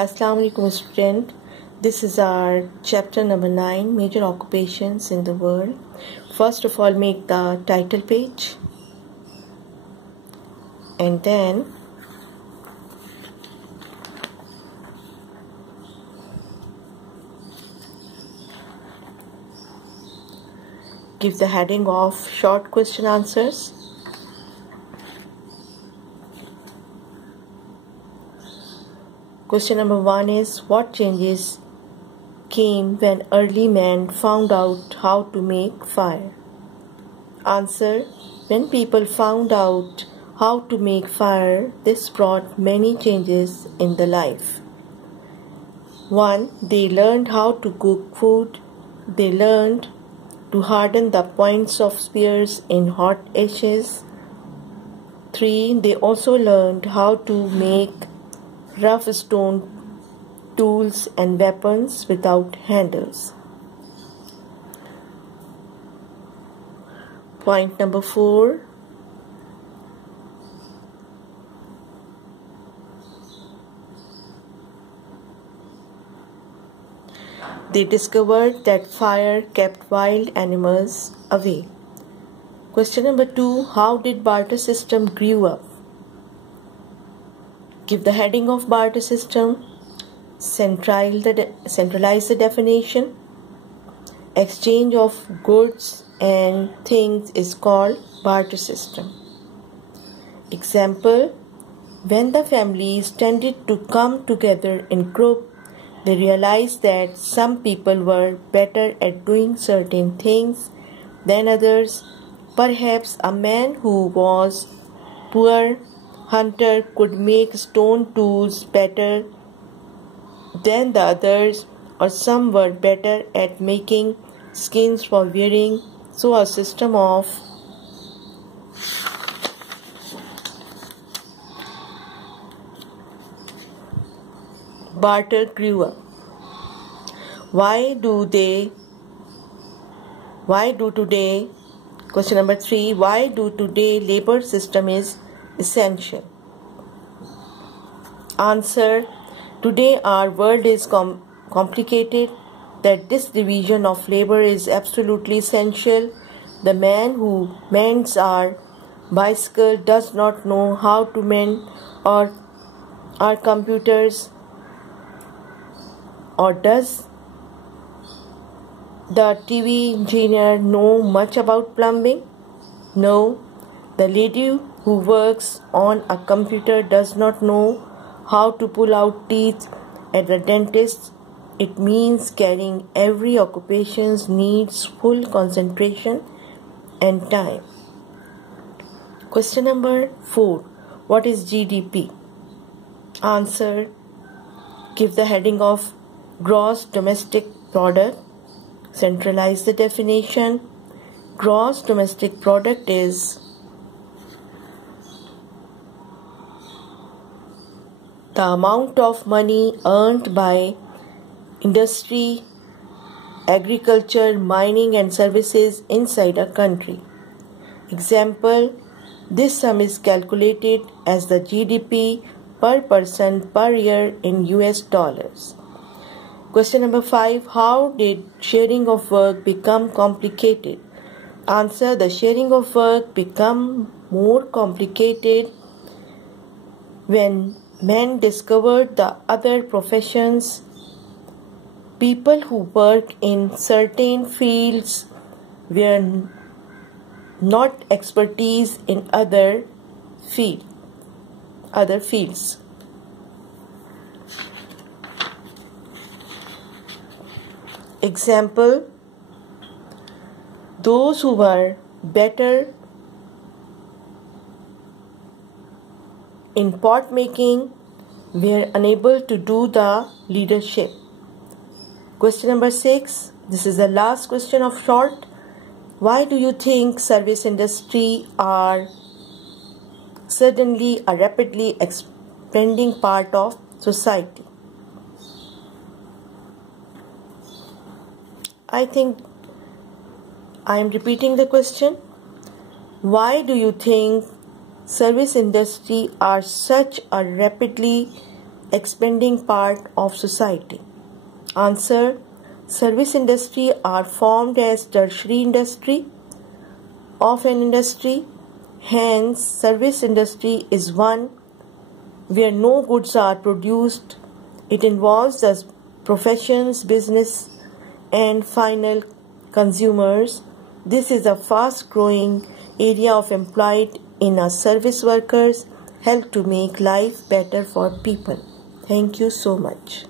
Assalamu alaikum student. This is our chapter number 9, major occupations in the world. First of all, make the title page and then give the heading of short question answers. Question number 1 is, what changes came when early men found out how to make fire? Answer: when people found out how to make fire, this brought many changes in the life. 1. They learned how to cook food. They learned to harden the points of spears in hot ashes. 3. They also learned how to make rough stone tools and weapons without handles. Point number 4. They discovered that fire kept wild animals away. Question number 2. How did barter system grew up? Give the heading of barter system. Centralize the definition. Exchange of goods and things is called barter system. Example: when the families tended to come together in group, they realized that some people were better at doing certain things than others. Perhaps a man who was poor hunter could make stone tools better than the others, or some were better at making skins for wearing. So a system of barter grew up. Question number 3. Why do today labor system is essential? Answer: today our world is complicated, that this division of labor is absolutely essential. The man who mends our bicycle does not know how to mend our computers, or does the TV engineer know much about plumbing? No. The lady who works on a computer does not know how to pull out teeth at the dentist. It means carrying every occupation needs full concentration and time. Question number 4. What is GDP? Answer: give the heading of gross domestic product. Centralize the definition. Gross domestic product is the amount of money earned by industry, agriculture, mining and services inside a country. Example: this sum is calculated as the GDP per person per year in US dollars. Question number 5. How did sharing of work become complicated? Answer: the sharing of work became more complicated when men discovered the other professions. People who work in certain fields were not expertise in other fields. Example: those who were better in pot making were unable to do the leadership. Question number 6. This is the last question of short. Why do you think service industry are suddenly a rapidly expanding part of society? I think I am repeating the question. Why do you think service industry are such a rapidly expanding part of society? Answer: service industry are formed as tertiary industry of an industry. Hence, service industry is one where no goods are produced. It involves the professions, business, and final consumers. This is a fast-growing area of employed in a service workers help to make life better for people. Thank you so much.